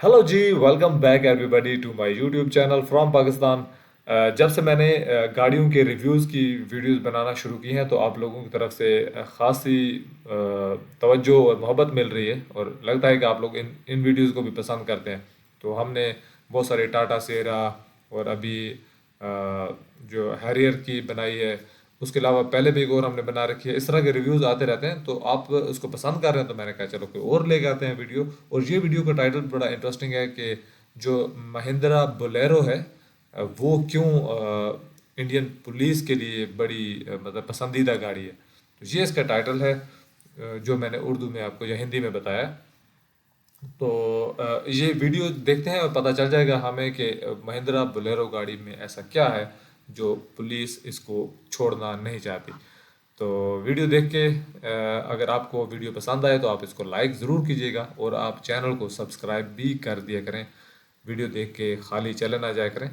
Hello ji, welcome back everybody to my YouTube channel from Pakistan. जब से मैंने गाड़ियों के रिव्यूज़ की वीडियोस बनाना शुरू की हैं तो आप लोगों की तरफ से ख़ासी तवज्जो और मोहब्बत मिल रही है और लगता है कि आप लोग इन इन वीडियोस को भी पसंद करते हैं। तो हमने बहुत सारे टाटा सेरा और अभी जो हैरियर की बनाई है, उसके अलावा पहले भी एक और हमने बना रखी है। इस तरह के रिव्यूज़ आते रहते हैं तो आप उसको पसंद कर रहे हैं तो मैंने कहा चलो कोई और लेके आते हैं वीडियो। और ये वीडियो का टाइटल बड़ा इंटरेस्टिंग है कि जो महिंद्रा बोलेरो है वो क्यों इंडियन पुलिस के लिए बड़ी मतलब पसंदीदा गाड़ी है। तो ये इसका टाइटल है, जो मैंने उर्दू में आपको या हिंदी में बताया। तो ये वीडियो देखते हैं और पता चल जाएगा हमें कि महिंद्रा बोलेरो गाड़ी में ऐसा क्या है जो पुलिस इसको छोड़ना नहीं चाहती। तो वीडियो देख के अगर आपको वीडियो पसंद आए तो आप इसको लाइक ज़रूर कीजिएगा और आप चैनल को सब्सक्राइब भी कर दिया करें। वीडियो देख के खाली चले ना जाया करें,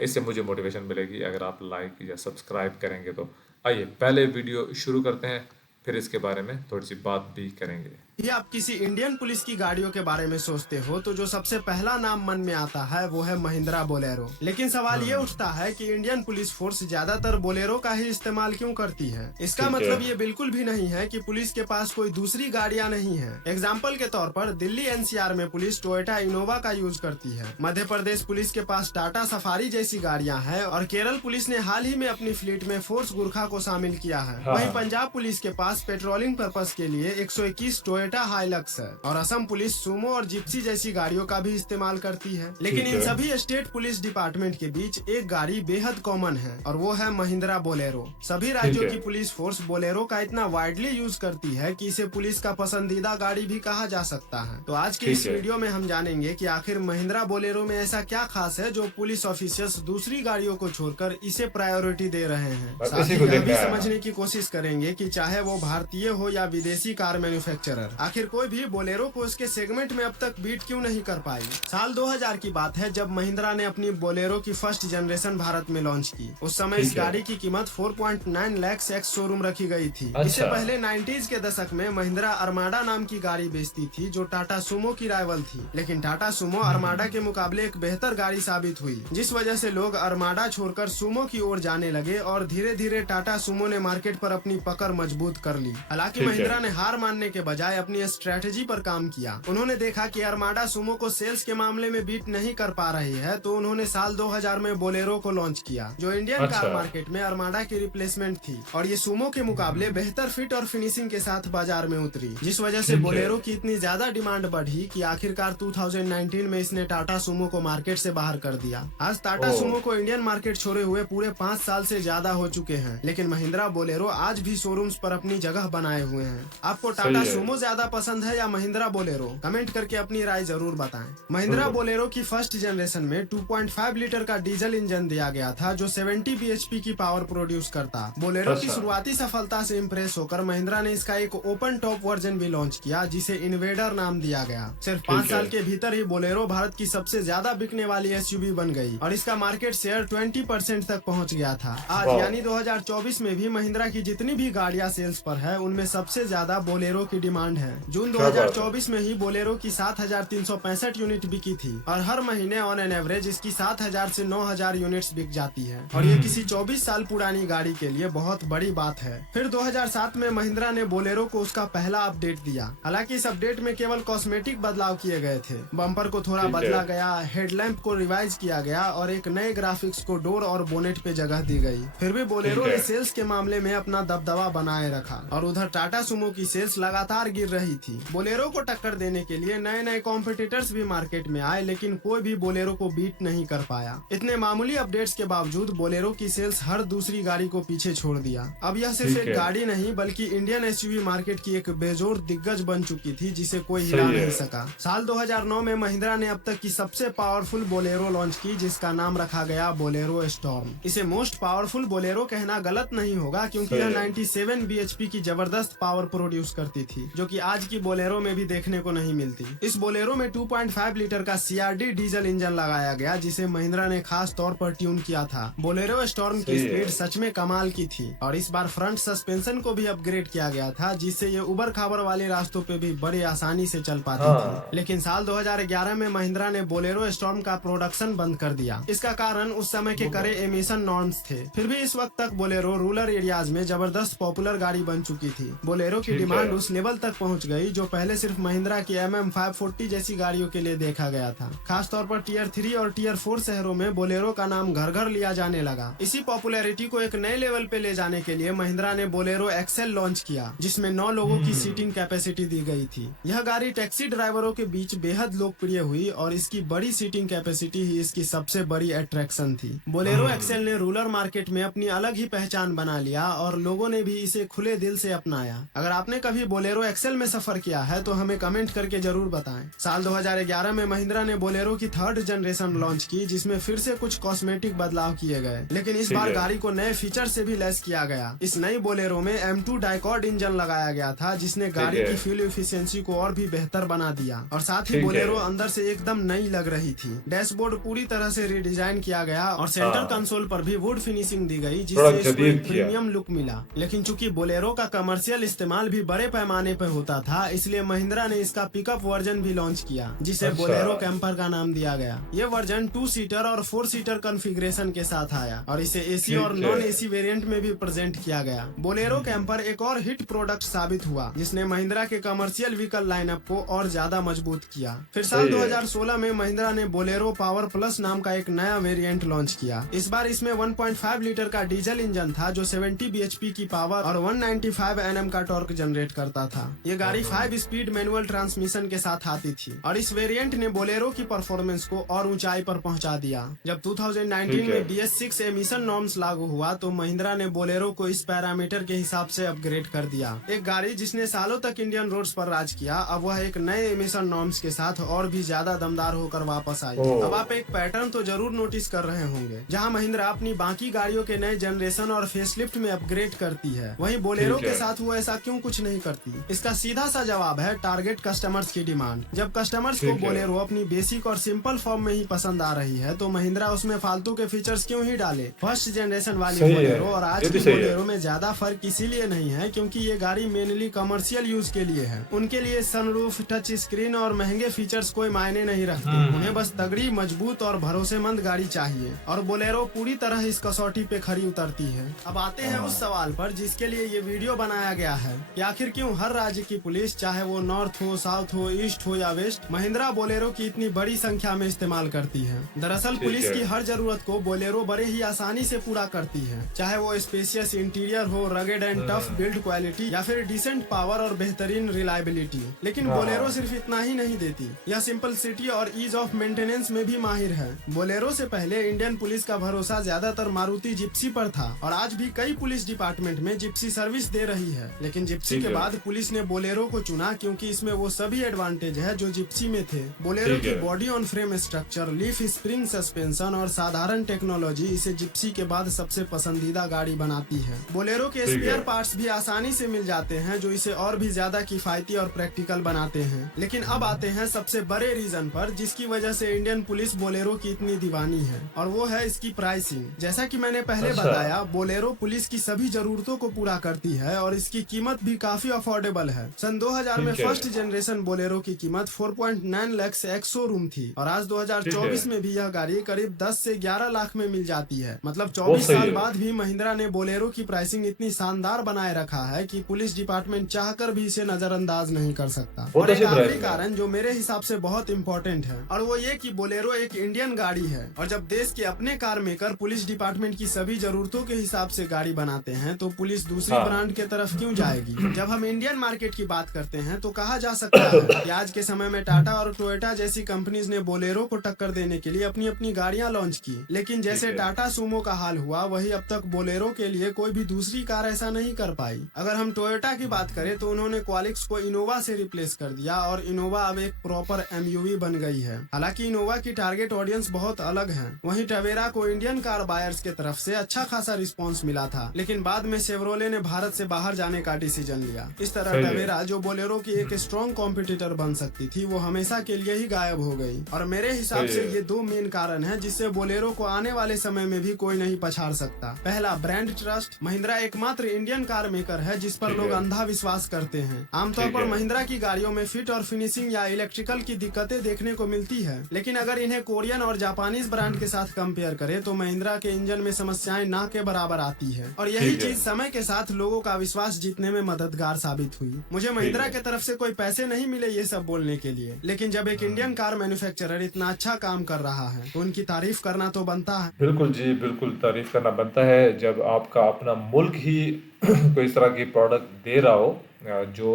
इससे मुझे मोटिवेशन मिलेगी अगर आप लाइक या सब्सक्राइब करेंगे तो। आइए पहले वीडियो शुरू करते हैं, फिर इसके बारे में थोड़ी सी बात भी करेंगे। ये आप किसी इंडियन पुलिस की गाड़ियों के बारे में सोचते हो तो जो सबसे पहला नाम मन में आता है वो है महिंद्रा बोलेरो। लेकिन सवाल ये उठता है कि इंडियन पुलिस फोर्स ज्यादातर बोलेरो का ही इस्तेमाल क्यों करती है। इसका ठीक है। मतलब ये बिल्कुल भी नहीं है कि पुलिस के पास कोई दूसरी गाड़ियां नहीं है। एग्जाम्पल के तौर पर दिल्ली एनसीआर में पुलिस टोयोटा इनोवा का यूज करती है, मध्य प्रदेश पुलिस के पास टाटा सफारी जैसी गाड़ियां हैं और केरल पुलिस ने हाल ही में अपनी फ्लीट में फोर्स गुरखा को शामिल किया है। हाँ वहीं हाँ। पंजाब पुलिस के पास पेट्रोलिंग पर्पस के लिए 121 टोयोटा हाइलक्स है और असम पुलिस सुमो और जिप्सी जैसी गाड़ियों का भी इस्तेमाल करती है। लेकिन ठीक इन है। सभी स्टेट पुलिस डिपार्टमेंट के बीच एक गाड़ी बेहद कॉमन है और वो है महिंद्रा बोलेरो। सभी ठीक राज्यों है। की पुलिस फोर्स बोलेरो का इतना वाइडली यूज करती है कि इसे पुलिस का पसंदीदा गाड़ी भी कहा जा सकता है। तो आज के ठीक इस है। वीडियो में हम जानेंगे कि आखिर महिंद्रा बोलेरो में ऐसा क्या खास है जो पुलिस ऑफिसर्स दूसरी गाड़ियों को छोड़कर इसे प्रायोरिटी दे रहे हैं। बस साथ इसी ही को यह देखने भी आया समझने ना। की कोशिश करेंगे कि चाहे वो भारतीय हो या विदेशी कार मैन्युफैक्चरर, आखिर कोई भी बोलेरो को उसके सेगमेंट में अब तक बीट क्यों नहीं कर पाई। साल 2000 की बात है जब महिंद्रा ने अपनी बोलेरो की फर्स्ट जनरेशन भारत में लॉन्च की। उस समय इस ठीक है। गाड़ी की कीमत 4.9 लाख एक्स शोरूम रखी गई थी। इससे अच्छा। पहले 90s के दशक में महिंद्रा अरमाडा नाम की गाड़ी बेचती थी जो टाटा सुमो की राइवल थी। लेकिन टाटा सुमो अरमाडा के मुकाबले एक बेहतर गाड़ी साबित हुई, जिस वजह से लोग अरमाडा छोड़कर सुमो की ओर जाने लगे और धीरे धीरे टाटा सुमो ने मार्केट पर अपनी पकड़ मजबूत कर ली। हालांकि ठीक है। महिंद्रा ने हार मानने के बजाय अपनी स्ट्रेटेजी पर काम किया। उन्होंने देखा कि अरमाडा सुमो को सेल्स के मामले में बीट नहीं कर पा रही है, तो उन्होंने साल 2000 में बोलेरो को लॉन्च किया जो इंडियन कार अच्छा। मार्केट में अरमाडा की रिप्लेसमेंट थी और ये सुमो के मुकाबले बेहतर फिट और फिनिशिंग के साथ बाजार में उतरी, जिस वजह से ठीक है। बोलेरो की इतनी ज्यादा डिमांड बढ़ी कि आखिरकार 2019 में इसने टाटा सुमो को मार्केट से बाहर कर दिया। आज टाटा ओ। सुमो को इंडियन मार्केट छोड़े हुए पूरे 5 साल से ज्यादा हो चुके हैं, लेकिन महिंद्रा बोलेरो आज भी शोरूम्स पर अपनी जगह बनाए हुए हैं। आपको टाटा सही है। सुमो ज्यादा पसंद है या महिंद्रा बोलेरो? कमेंट करके अपनी राय जरूर बताएं। महिंद्रा बिल्कुल। बोलेरो की फर्स्ट जनरेशन में 2.5 लीटर का डीजल इंजन दिया गया था जो 70 bhp की पावर प्रोड्यूस करता। बोलेरो की अच्छा। शुरुआती सफलता से इम्प्रेस होकर महिंद्रा ने इसका एक ओपन टॉप वर्जन भी लॉन्च किया जिसे इन्वेडर नाम दिया गया। सिर्फ 5 ठीक साल है। के भीतर ही बोलेरो भारत की सबसे ज्यादा बिकने वाली एसयूवी बन गई और इसका मार्केट शेयर 20% तक पहुंच गया था। आज वाह। यानी 2024 में भी महिंद्रा की जितनी भी गाड़ियां सेल्स पर है उनमें सबसे ज्यादा बोलेरो की डिमांड है। जून क्या बात है। 2024 में ही बोलेरो की 7365 यूनिट बिकी थी और हर महीने ऑन एन एवरेज इसकी 7000 से 9000 यूनिट्स बिक जाती है और ये किसी 24 साल पुरानी गाड़ी के लिए बहुत बड़ी बात है। फिर 2007 में महिंद्रा ने बोलेरो को उसका पहला अपडेट दिया। हालांकि इस अपडेट में केवल कॉस्मेटिक बदलाव किए गए थे। बम्पर को थोड़ा ठीक है। बदला गया, हेडलैम्प को रिवाइज किया गया और एक नए ग्राफिक्स को डोर और बोनेट पे जगह दी गई। फिर भी बोलेरो ठीक है। ने सेल्स के मामले में अपना दबदबा बनाए रखा और उधर टाटा सुमो की सेल्स लगातार गिर रही थी। बोलेरो को टक्कर देने के लिए नए नए कॉम्पिटिटर्स भी मार्केट में आए, लेकिन कोई भी बोलेरो को बीट नहीं कर पाया। इतने मामूली अपडेट्स के बावजूद बोलेरो की सेल्स हर दूसरी गाड़ी को पीछे छोड़ दिया। अब यह सिर्फ ठीक एक है। गाड़ी नहीं बल्कि इंडियन एसयूवी मार्केट की एक बेजोड़ दिग्गज बन चुकी थी जिसे कोई हिला सही है। नहीं सका। साल 2009 में महिंद्रा ने अब तक की सबसे पावरफुल बोलेरो लॉन्च की जिसका नाम रखा गया बोलेरो स्टॉर्म। इसे मोस्ट पावरफुल बोलेरो कहना गलत नहीं होगा क्योंकि सही यह है। 97 bhp की जबरदस्त पावर प्रोड्यूस करती थी जो कि आज की बोलेरो में भी देखने को नहीं मिलती। इस बोलेरो में 2.5 लीटर का CRD डीजल इंजन लगाया गया, जिसे महिंद्रा ने खास तौर पर ट्यून किया था। बोलेरो स्टॉर्म की स्पीड सच में कमाल की थी और इस बार फ्रंट सस्पेंशन को भी अपग्रेड किया गया था, जिससे ये उबड़ खाबड़ वाले रास्तों पे भी बड़े आसानी से चल पाती थी। लेकिन साल 2011 में महिंद्रा ने बोलेरो स्टॉर्म का प्रोडक्शन बंद कर दिया। इसका कारण उस समय के कड़े एमिशन नॉर्म्स थे। फिर भी इस वक्त तक बोलेरो रूरल एरियाज में जबरदस्त पॉपुलर गाड़ी बन चुकी थी। बोलेरो की डिमांड उस लेवल तक पहुंच गई जो पहले सिर्फ महिंद्रा की MM540 जैसी गाड़ियों के लिए देखा गया था। खासतौर पर टियर 3 और टियर 4 शहरों में बोलेरो का नाम घर घर लिया जाने लगा। इसी पॉपुलैरिटी को एक नए लेवल पे ले जाने के लिए महिंद्रा ने बोलेरो एक्सेल लॉन्च किया, जिसमें 9 लोगों की सीटिंग कैपेसिटी दी गई थी। यह गाड़ी टैक्सी ड्राइवरों के बीच बेहद लोकप्रिय हुई और इसकी बड़ी सीटिंग कैपेसिटी ही इसकी सबसे बड़ी अट्रैक्शन थी। बोलेरो एक्सेल ने रूरल मार्केट में अपनी अलग ही पहचान बना लिया और लोगों ने भी इसे खुले दिल से अपनाया। अगर आपने कभी बोलेरो एक्सेल में सफर किया है तो हमें कमेंट करके जरूर बताएं। साल 2011 में महिंद्रा ने बोलेरो की 3rd जनरेशन लॉन्च की, जिसमें फिर से कुछ कॉस्मेटिक बदलाव किए गए, लेकिन इस बार गाड़ी को नए फीचर से भी लैस किया गया। इस नई बोलेरो में M2 डाइकॉर्ड इंजन लगाया गया था, जिसने गाड़ी की फ्यूल एफिशिएंसी को और भी बेहतर बना दिया और साथ ही बोलेरो अंदर से एकदम नई लग रही थी। डैशबोर्ड पूरी तरह से रिडिजाइन किया गया और सेंटर कंसोल पर भी वुड फिनिशिंग दी गई, जिससे इसको एक प्रीमियम लुक मिला। लेकिन चूंकि बोलेरो का कमर्शियल इस्तेमाल भी बड़े पैमाने पर होता था, इसलिए महिंद्रा ने इसका पिकअप वर्जन भी लॉन्च किया, जिसे बोलेरो कैंपर का नाम दिया गया। ये वर्जन 2 सीटर और 4 सीटर कॉन्फ़िगरेशन के साथ आया और इसे AC और नॉन AC वेरिएंट में भी प्रेजेंट किया गया। बोलेरो कैंपर एक और हिट प्रोडक्ट साबित हुआ, जिसने महिंद्रा के कमर्शियल व्हीकल लाइनअप को और ज्यादा मजबूत किया। फिर साल 2016 में महिंद्रा ने बोलेरो पावर प्लस नाम का एक नया वेरिएंट लॉन्च किया। इस बार इसमें 1.5 लीटर का डीजल इंजन था, जो 70 bhp की पावर और 195 Nm का टॉर्क जनरेट करता था। ये गाड़ी 5 स्पीड मैनुअल ट्रांसमिशन के साथ आती थी और इस वेरिएंट ने बोलेरो की परफॉर्मेंस को और ऊंचाई पर पहुंचा दिया। जब 2019 में BS6 एमिशन नॉर्म्स लागू हुआ तो महिंद्रा ने बोलेरो को इस पैरामीटर के हिसाब से अपग्रेड कर दिया। एक गाड़ी जिसने सालों तक इंडियन रोड्स पर राज किया, अब वह एक नए एमिशन नॉर्म्स के साथ और भी ज्यादा दमदार होकर वापस आई। अब आप एक पैटर्न तो जरूर नोटिस कर रहे होंगे, जहां महिंद्रा अपनी बाकी गाड़ियों के नए जनरेशन और फेसलिफ्ट में अपग्रेड करती है, वहीं बोलेरो के साथ वो ऐसा क्यों कुछ नहीं करती? इसका सीधा सा जवाब है टारगेट कस्टमर्स की डिमांड। जब कस्टमर्स को बोलेरो अपनी बेसिक और सिंपल फॉर्म में ही पसंद आ रही है तो महिंद्रा उसमें फालतू के फीचर्स क्यों ही डाले? फर्स्ट जनरेशन वाली बोलेरो और आज की बोलेरो में ज्यादा फर्क इसीलिए नहीं है क्योंकि ये गाड़ी मेनली कमर्शियल यूज के लिए है। उनके लिए सनरूफ, टच स्क्रीन और महंगे फीचर्स कोई मायने नहीं रखते। उन्हें बस तगड़ी, मजबूत और भरोसेमंद गाड़ी चाहिए और बोलेरो पूरी तरह इस कसौटी पे खरी उतरती है। अब आते हैं उस सवाल पर जिसके लिए ये वीडियो बनाया गया है कि आखिर क्यों हर राज्य की पुलिस, चाहे वो नॉर्थ हो, साउथ हो, ईस्ट हो या वेस्ट, महिंद्रा बोलेरो की इतनी बड़ी संख्या में इस्तेमाल करती है। दरअसल पुलिस की हर जरूरत को बोलेरो बड़े ही आसानी से पूरा करती है, चाहे वो स्पेशियस इंटीरियर हो, rugged and tough build quality या फिर डिसेंट पावर और बेहतरीन रिलायबिलिटी। लेकिन बोलेरो सिर्फ इतना ही नहीं देती, यह सिंपलिसिटी और ईज ऑफ मेंटेनेंस में भी माहिर है। बोलेरो से पहले इंडियन पुलिस का भरोसा ज्यादातर मारुति जिप्सी पर था और आज भी कई पुलिस डिपार्टमेंट में जिप्सी सर्विस दे रही है। लेकिन जिप्सी के बाद पुलिस ने बोलेरो को चुना क्योंकि इसमें वो सभी एडवांटेज है जो जिप्सी में थे। बोलेरो की body on frame structure, leaf spring suspension और साधारण टेक्नोलॉजी इसे जिप्सी के बाद सबसे पसंदीदा गाड़ी बनाती है। बोलेरो के स्पेयर पार्ट्स भी आसानी से मिल जाते हैं जो इसे और भी ज्यादा किफायती और प्रैक्टिकल बनाते हैं। लेकिन अब आते हैं सबसे बड़े रीजन पर जिसकी वजह से इंडियन पुलिस बोलेरो की इतनी दीवानी है, और वो है इसकी प्राइसिंग। जैसा कि मैंने पहले बताया, बोलेरो पुलिस की सभी जरूरतों को पूरा करती है और इसकी कीमत भी काफी अफोर्डेबल है। सन 2000 में फर्स्ट जनरेशन बोलेरो की कीमत 4.9 लाख से एक्स शोरूम थी और आज 2024 में भी यह गाड़ी करीब 10 से 11 लाख में मिल जाती है। मतलब 24 साल बाद भी महिंद्रा ने बोलेरो की प्राइसिंग इतनी शानदार बनाए रखा है कि पुलिस डिपार्टमेंट चाहकर भी इसे नजरअंदाज नहीं कर सकता। और एक आखिरी कारण जो मेरे हिसाब से बहुत इम्पोर्टेंट है, और वो ये कि बोलेरो एक इंडियन गाड़ी है और जब देश के अपने कार मेकर पुलिस डिपार्टमेंट की सभी जरूरतों के हिसाब से गाड़ी बनाते हैं तो पुलिस दूसरी ब्रांड के तरफ क्यों जाएगी? जब हम इंडियन मार्केट की बात करते हैं तो कहा जा सकता है कि आज के समय में टाटा और टोयोटा जैसी कंपनीज ने बोलेरो को टक्कर देने के लिए अपनी अपनी गाड़ियां लॉन्च की, लेकिन जैसे टाटा सूमो का हाल हुआ वही अब तक बोलेरो के लिए कोई भी दूसरी कार ऐसा नहीं कर पाई। अगर हम टोयोटा की बात करें तो उन्होंने क्वालिक्स को इनोवा से रिप्लेस कर दिया और इनोवा अब एक प्रॉपर MUV बन गई है। हालांकि इनोवा की टारगेट ऑडियंस बहुत अलग है। वहीं टवेरा को इंडियन कार बायर्स के तरफ से अच्छा खासा रिस्पांस मिला था, लेकिन बाद में शेवरोले ने भारत से बाहर जाने का डिसीजन लिया। इस तरह टवेरा मेरा जो बोलेरो की एक स्ट्रॉन्ग कॉम्पिटिटर बन सकती थी वो हमेशा के लिए ही गायब हो गई। और मेरे हिसाब सही से है। ये दो मेन कारण हैं जिससे बोलेरो को आने वाले समय में भी कोई नहीं पछाड़ सकता। पहला, ब्रांड ट्रस्ट। महिंद्रा एकमात्र इंडियन कार मेकर है जिस पर ठीक लोग है। अंधा विश्वास करते हैं। आमतौर ठीक पर है। महिंद्रा की गाड़ियों में फिट और फिनिशिंग या इलेक्ट्रिकल की दिक्कतें देखने को मिलती है, लेकिन अगर इन्हें कोरियन और जापानीज ब्रांड के साथ कंपेयर करें तो महिंद्रा के इंजन में समस्याएं ना के बराबर आती है। और यही ठीक है। चीज समय के साथ लोगों का विश्वास जीतने में मददगार साबित हुई। मुझे महिंद्रा है। के तरफ से कोई पैसे नहीं मिले ये सब बोलने के लिए, लेकिन जब एक इंडियन कार मैन्युफैक्चरर इतना अच्छा काम कर रहा है तो उनकी तारीफ करना तो बनता है। बिल्कुल जी, बिल्कुल तारीफ करना बनता है जब आपका अपना मुल्क ही कोई इस तरह की प्रोडक्ट दे रहा हो जो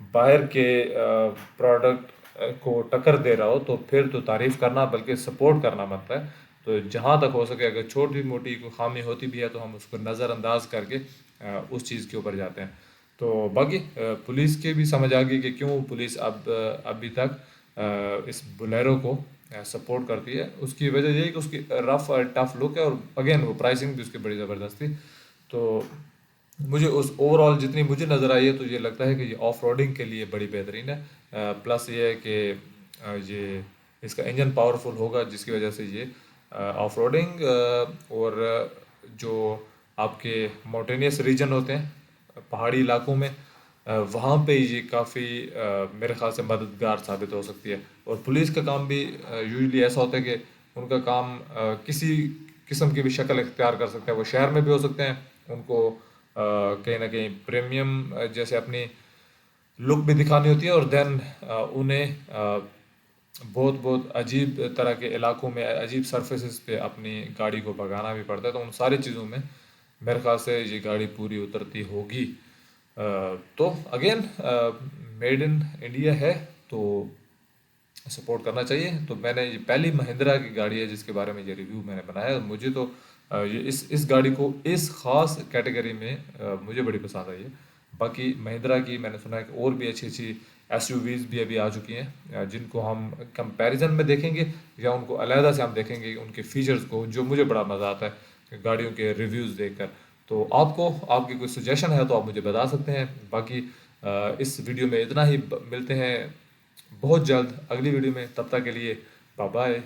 बाहर के प्रोडक्ट को टक्कर दे रहा हो, तो फिर तो तारीफ करना बल्कि सपोर्ट करना बनता है। तो जहाँ तक हो सके अगर छोटी मोटी कोई खामी होती भी है तो हम उसको नज़रअंदाज करके उस चीज़ के ऊपर जाते हैं। तो बाकी पुलिस के भी समझ आ गई कि क्यों पुलिस अब अभी तक इस बोलेरो को सपोर्ट करती है। उसकी वजह यही कि उसकी रफ और टफ लुक है, और अगेन वो प्राइसिंग भी उसकी बड़ी ज़बरदस्त थी। तो मुझे उस ओवरऑल जितनी मुझे नज़र आई है तो ये लगता है कि ये ऑफ रोडिंग के लिए बड़ी बेहतरीन है। प्लस ये है कि ये इसका इंजन पावरफुल होगा जिसकी वजह से ये ऑफ रोडिंग और जो आपके माउंटेनियस रीजन होते हैं पहाड़ी इलाकों में वहाँ पे ये काफ़ी मेरे ख्याल से मददगार साबित हो सकती है। और पुलिस का काम भी यूजुअली ऐसा होता है कि उनका काम किसी किस्म की भी शक्ल इख्तियार कर सकते हैं। वो शहर में भी हो सकते हैं, उनको कहीं ना कहीं प्रीमियम जैसे अपनी लुक भी दिखानी होती है, और देन उन्हें बहुत बहुत अजीब तरह के इलाकों में अजीब सरफेसेस पे अपनी गाड़ी को भगाना भी पड़ता है। तो उन सारी चीज़ों में मेरे ख्याल से ये गाड़ी पूरी उतरती होगी। तो अगेन मेड इन इंडिया है तो सपोर्ट करना चाहिए। तो मैंने ये पहली महिंद्रा की गाड़ी है जिसके बारे में ये रिव्यू मैंने बनाया, और मुझे तो ये इस गाड़ी को इस ख़ास कैटेगरी में मुझे बड़ी पसंद आई है। बाकी महिंद्रा की मैंने सुना है कि और भी अच्छी अच्छी एसयूवीज़ भी अभी आ चुकी हैं जिनको हम कंपैरिजन में देखेंगे या उनको अलहदा से हम देखेंगे उनके फीचर्स को, जो मुझे बड़ा मज़ा आता है गाड़ियों के रिव्यूज़ देखकर। तो आपको आपकी कोई सजेशन है तो आप मुझे बता सकते हैं। बाकी इस वीडियो में इतना ही, मिलते हैं बहुत जल्द अगली वीडियो में, तब तक के लिए बाय बाय।